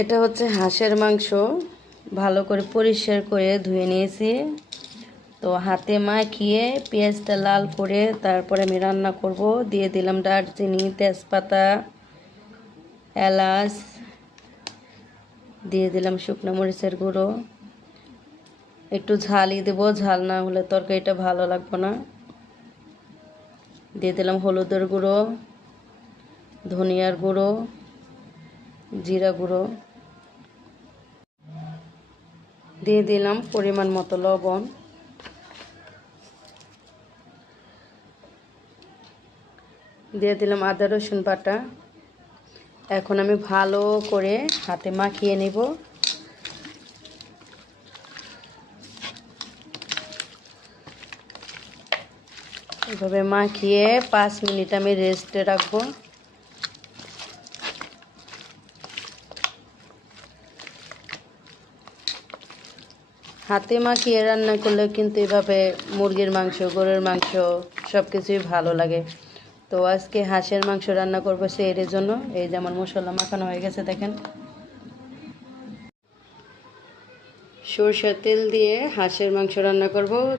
এটা হচ্ছে হাঁসের মাংস, ভালো করে পরিষ্কার করে ধুয়ে নিয়েছি। তো হাতে মাখিয়ে পেঁয়াজটা লাল করে তারপরে আমি রান্না করব। দিয়ে দিলাম দারচিনি, তেজপাতা, এলাচ, দিয়ে দিলাম শুকনো মরিচের গুঁড়ো। একটু ঝালই দেবো, ঝাল না হলে তরকারিটা ভালো লাগবে না। দিয়ে দিলাম হলুদের গুঁড়ো, ধনিয়ার গুঁড়ো, জিরা গুঁড়ো, দিয়ে দিলাম পরিমাণ মতো লবণ। দিয়ে দিলাম আদা রসুন বাটা। এখন আমি ভালো করে হাতে মাখিয়ে নেব। এভাবে মাখিয়ে 5 মিনিট আমি রেস্টে রাখবো। হাতে মাখিয়ে রান্না করলে কিন্তু এভাবে মুরগির মাংস, গরুর মাংস সব কিছুই ভালো লাগে। তো আজকে হাঁসের মাংস রান্না করবো এর জন্য। এই যেমন মশলা মাখানো হয়ে গেছে, দেখেন। সরষের তেল দিয়ে হাঁসের মাংস রান্না করব।